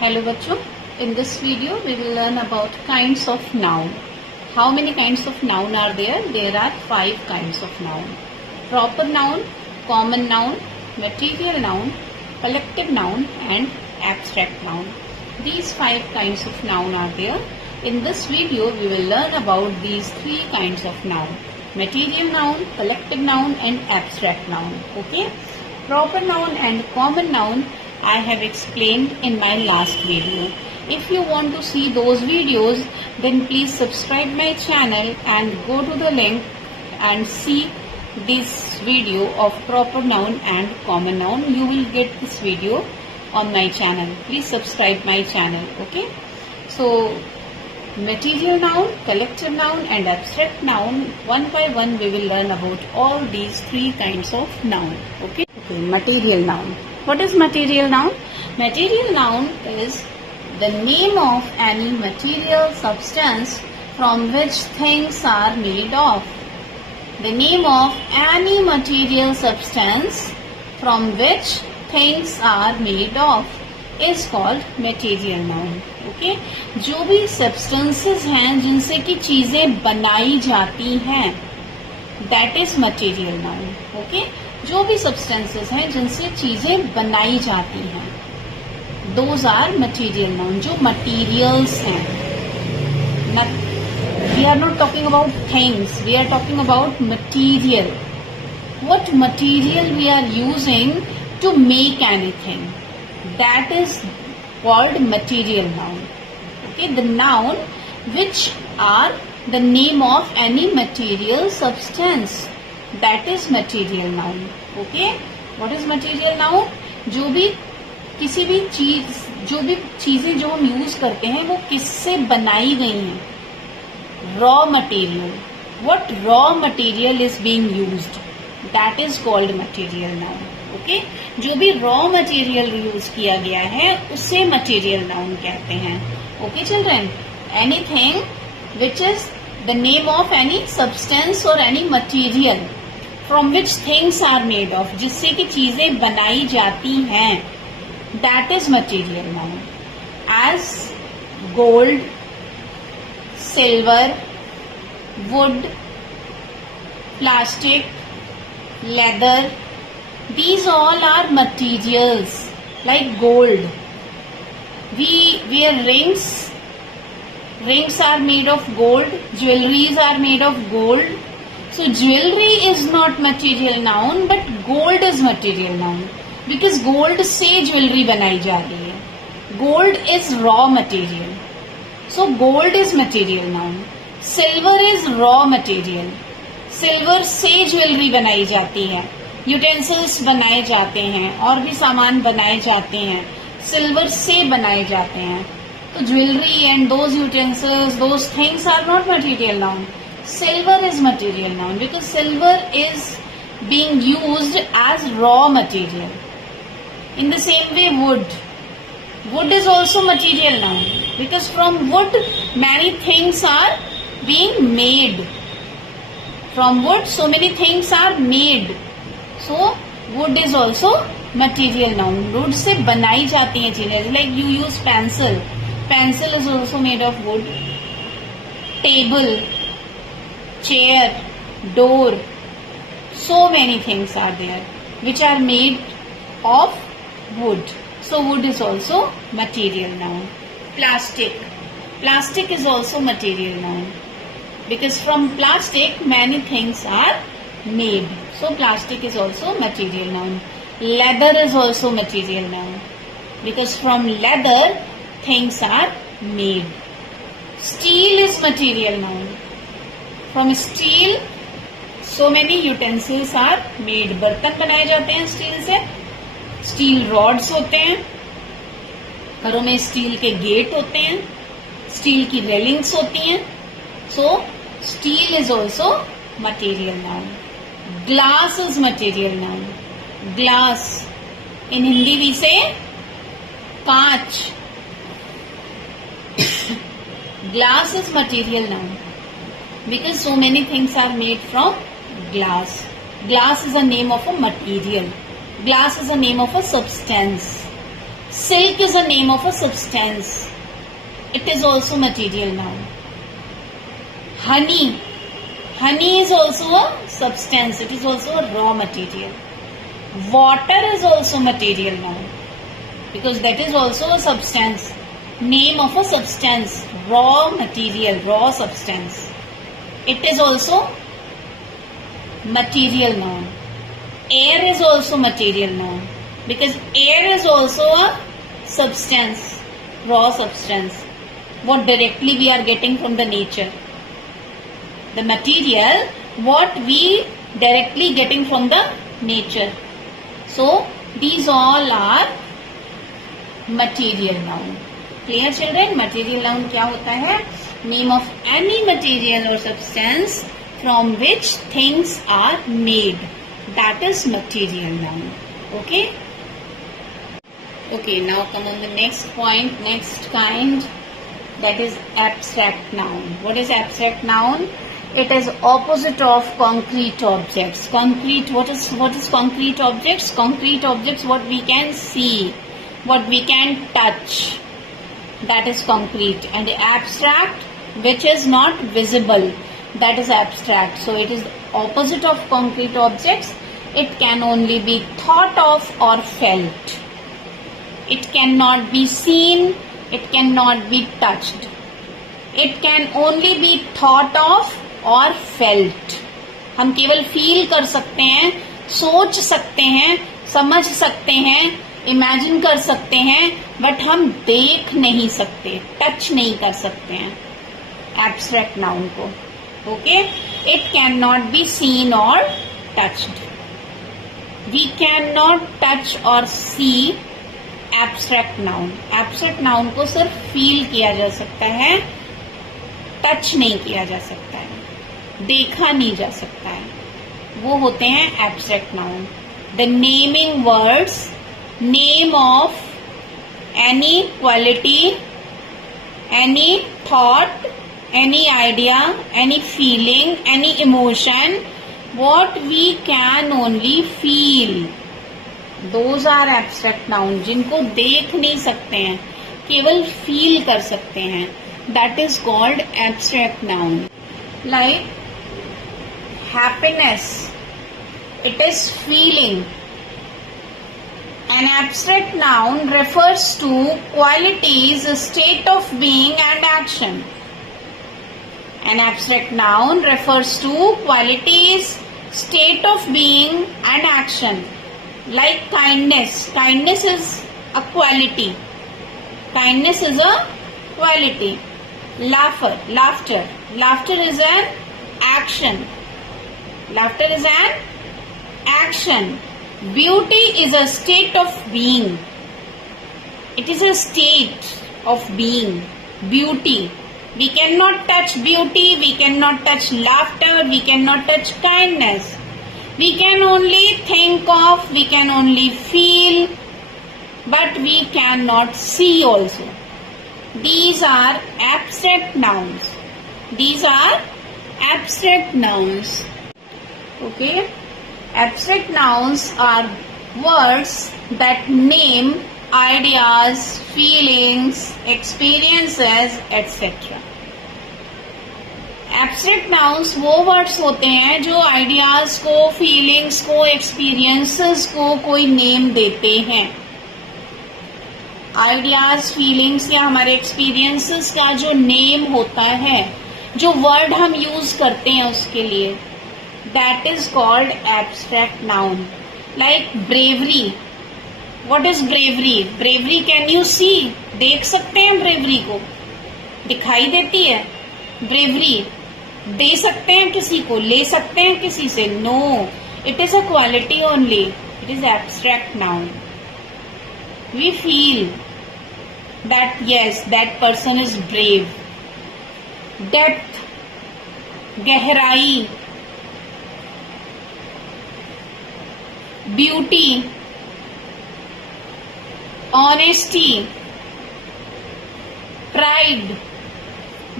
Hello बच्चों, in this video we will learn about kinds of noun. How many kinds of noun are there? There are 5 kinds of noun. Proper noun, common noun, material noun, collective noun and abstract noun. These 5 kinds of noun are there. In this video we will learn about these 3 kinds of noun. Material noun, collective noun and abstract noun. Okay? Proper noun and common noun I have explained in my last video. If you want to see those videos, then please subscribe my channel and go to the link and see this video of proper noun and common noun. You will get this video on my channel. Please subscribe my channel. Okay? So, material noun, collective noun and abstract noun, one by one we will learn about all these 3 kinds of noun. Okay? Material noun. What is material noun? Material noun is the name of any material substance from which things are made of. The name of any material substance from which things are made of is called material noun. Okay? जो भी substances हैं जिनसे कि चीजें बनाई जाती हैं, that is material noun. Okay? जो भी substances हैं जिनसे चीजें बनाई जाती हैं, those are material noun. जो materials हैं, we are not talking about things, we are talking about material. What material we are using to make anything, that is called material noun. Okay, the noun which are the name of any material substance, that is material noun. Okay, what is material noun? जो भी किसी भी चीज, जो भी चीजें जो हम यूज करते हैं वो किससे बनाई गई हैं? Raw material. What raw material is being used, that is called material noun. Okay, जो भी रॉ मटेरियल यूज किया गया है उसे मटेरियल नाउन कहते हैं. Okay children, anything which is the name of any substance or any material from which things are made of, जिससे कि चीजें बनाई जाती हैं, that is material noun. As gold, silver, wood, plastic, leather, these all are materials. Like gold, we wear rings. Rings are made of gold. Jewelries are made of gold. So jewelry is not material noun, but gold is material noun, because gold से jewelry बनाई जा रही है. Gold is raw material, so gold is material noun. Silver is raw material. Silver से jewelry बनाई जाती है, utensils बनाए जाते हैं और भी सामान बनाए जाते हैं, सिल्वर से बनाए जाते हैं. तो jewelry and those utensils, those things are not material noun. Silver is material noun because silver is being used as raw material. In the same way, wood. Wood is also material noun because from wood many things are being made. From wood so many things are made. So wood is also material noun. Wood से बनाई जाती हैं चीजें. Like you use pencil. Pencil is also made of wood. Table, chair, door, so many things are there which are made of wood. So wood is also material noun. Plastic. Plastic is also material noun because from plastic many things are made. So plastic is also material noun. Leather is also material noun because from leather things are made. Steel is material noun. From steel so many utensils are made. बर्तन बनाए जाते हैं steel से. Steel rods होते हैं, घरों में steel के गेट होते हैं, स्टील की रेलिंग्स होती हैं. सो steel is also material noun. Glass is material noun. Glass in Hindi भी से कांच. Glass is material noun because so many things are made from glass. Glass is a name of a material. Glass is a name of a substance. Silk is a name of a substance. It is also material noun. Honey. Honey is also a substance. It is also a raw material. Water is also material noun because that is also a substance. Name of a substance. Raw material, raw substance. It is also material noun. Air is also material noun because air is also a substance, raw substance. What directly we are getting from the nature. The material, what we directly getting from the nature. So, these all are material noun. Clear children? Material noun क्या होता है? Name of any material or substance from which things are made. That is material noun. Okay? Okay, now come on the next point, next kind. That is abstract noun. What is abstract noun? It is opposite of concrete objects. Concrete, what is concrete objects? Concrete objects, what we can see, what we can touch. That is concrete. And the abstract, which is not visible, that is abstract. So it is opposite of concrete objects. It can only be thought of or felt. It cannot be seen. It cannot be touched. It can only be thought of और felt. हम केवल feel कर सकते हैं, सोच सकते हैं, समझ सकते हैं, इमेजिन कर सकते हैं, बट हम देख नहीं सकते, टच नहीं कर सकते हैं एब्स्ट्रैक्ट नाउन को. Okay, it can not be seen और touched. We can not touch और see abstract noun. Abstract noun को सिर्फ फील किया जा सकता है, टच नहीं किया जा सकता है, देखा नहीं जा सकता है. वो होते हैं abstract noun. The naming words, name of any quality, any thought, any idea, any feeling, any emotion, what we can only feel. Those are abstract noun. जिनको देख नहीं सकते हैं, केवल फील कर सकते हैं. That is called abstract noun. Like happiness, it is feeling. An abstract noun refers to qualities, state of being and action. An abstract noun refers to qualities, state of being and action. Like kindness. Kindness is a quality. Kindness is a quality. Laughter. Laughter is an action. Laughter is an action. Beauty is a state of being. It is a state of being. Beauty. We cannot touch beauty. We cannot touch laughter. We cannot touch kindness. We can only think of, we can only feel, but we cannot see also. These are abstract nouns. These are abstract nouns. Okay, abstract nouns are words that name ideas, feelings, experiences, etc. Abstract nouns वो words होते हैं जो ideas को, feelings को, experiences को कोई name देते हैं. Ideas, feelings या हमारे experiences का जो name होता है, जो word हम use करते हैं उसके लिए, that is called abstract noun. Like bravery. What is bravery? Bravery can you see? देख सकते हैं bravery को? दिखाई देती है bravery. दे सकते हैं किसी को, ले सकते हैं किसी से? No. It is a quality only. It is abstract noun. We feel that yes, that person is brave. Depth. गहराई. Beauty, honesty, pride.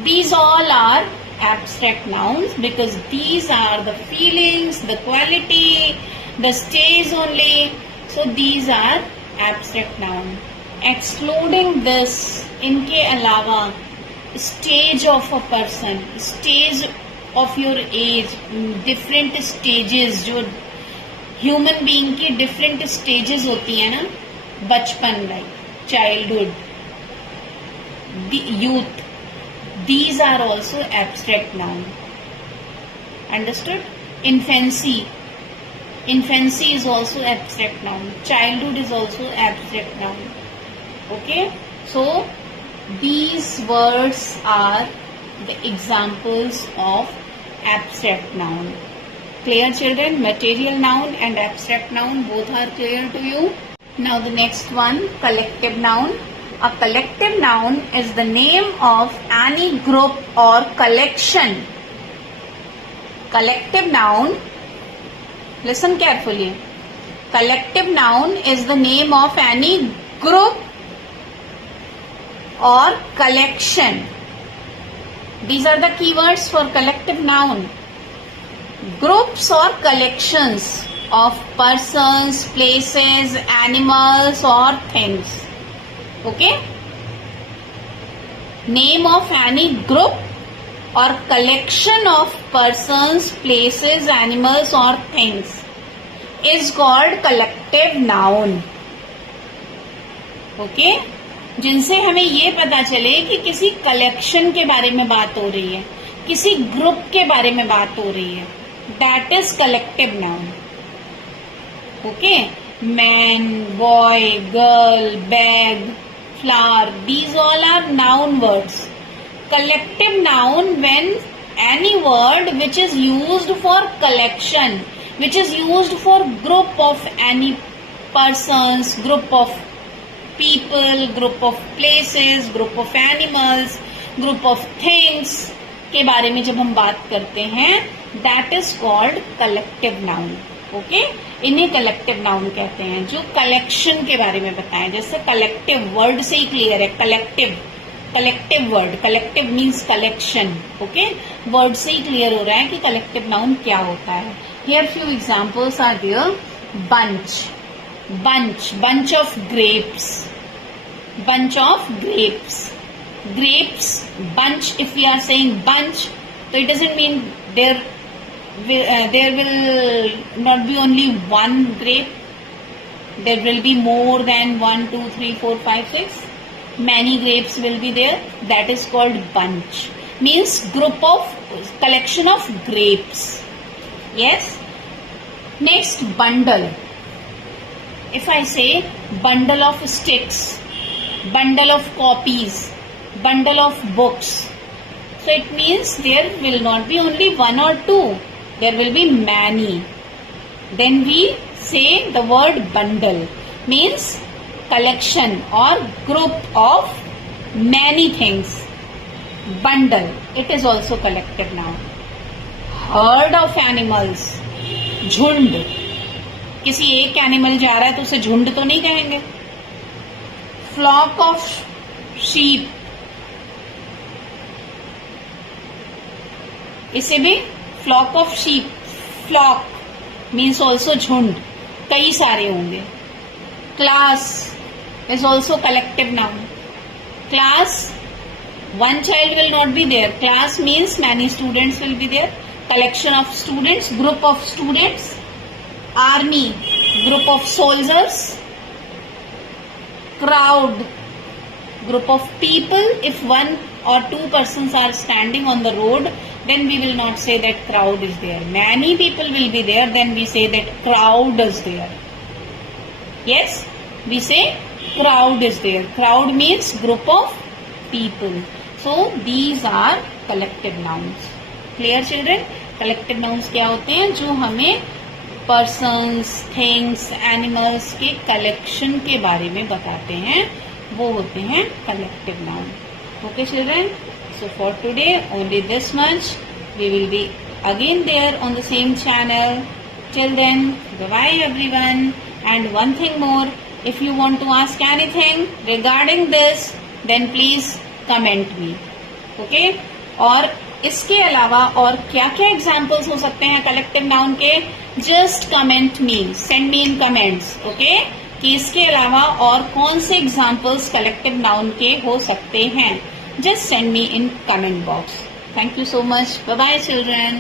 These all are abstract nouns because these are the feelings, the quality, the stage only. So these are abstract noun. Excluding this, इनके अलावा stage of a person, stage of your age, different stages, जो human being की different stages होती है ना, बचपन, like childhood, youth, these are also abstract noun. Understood? Infancy is also abstract noun. Childhood is also abstract noun. Okay, so these words are the examples of abstract noun. Clear, children? Material noun and abstract noun both are clear to you. Now the next one, collective noun. A collective noun is the name of any group or collection. Collective noun, listen carefully. Collective noun is the name of any group or collection. These are the keywords for collective noun. Groups or collections of persons, places, animals or things. Okay? Name of any group or collection of persons, places, animals or things is called collective noun. Okay? जिनसे हमें ये पता चले कि किसी collection के बारे में बात हो रही है, किसी ग्रुप के बारे में बात हो रही है, that is collective noun. Okay? Man, boy, girl, bag, flower, these all are noun words. Collective noun when any word which is used for collection, which is used for group of any persons, group of people, group of places, group of animals, group of things के बारे में जब हम बात करते हैं, that is called collective noun. Okay, इन्हें collective noun कहते हैं, जो कलेक्शन के बारे में बताएं. जैसे कलेक्टिव वर्ड से ही क्लियर है, collective word, collective means collection. Okay, word से ही क्लियर हो रहा है कि कलेक्टिव नाउन क्या होता है. Here few examples are there. bunch of grapes, grapes, bunch. If we are saying bunch, so it doesn't mean there will not be only one grape. There will be more than 1, 2, 3, 4, 5, 6. Many grapes will be there. That is called bunch. Means group of, collection of grapes. Yes. Next, bundle. If I say bundle of sticks, bundle of copies, bundle of books, so it means there will not be only one or two. There will be many. Then we say the word bundle, means collection or group of many things. Bundle, it is also collective noun. Herd of animals, झुंड. किसी एक animal जा रहा है तो उसे झुंड तो नहीं कहेंगे. Flock of sheep, इसे भी flock of sheep, flock means also झुंड, कई सारे होंगे. Class is also collective noun. Class, one child will not be there. Class means many students will be there. Collection of students, group of students. Army, group of soldiers. Crowd, group of people. If one or two persons are standing on the road, then we will not say that crowd is there. Many people will be there, then we say that crowd is there. Yes, we say crowd is there. Crowd means group of people. So these are collective nouns. Clear, children? Collective nouns क्या होते हैं? जो हमें persons, things, animals के collection के बारे में बताते हैं, वो होते हैं collective noun. Okay, children? So for today, only this much. We will be again there on the same channel. Till then, bye everyone. And one thing more, if you want to ask anything regarding this, then please comment me. Okay? और इसके अलावा और क्या क्या examples हो सकते हैं collective noun के, just comment me, send me इन कमेंट्स. ओके, कि इसके अलावा और कौन से एग्जाम्पल्स कलेक्टिव नाउन के हो सकते हैं. Just send me in comment box. Thank you so much. Bye bye children.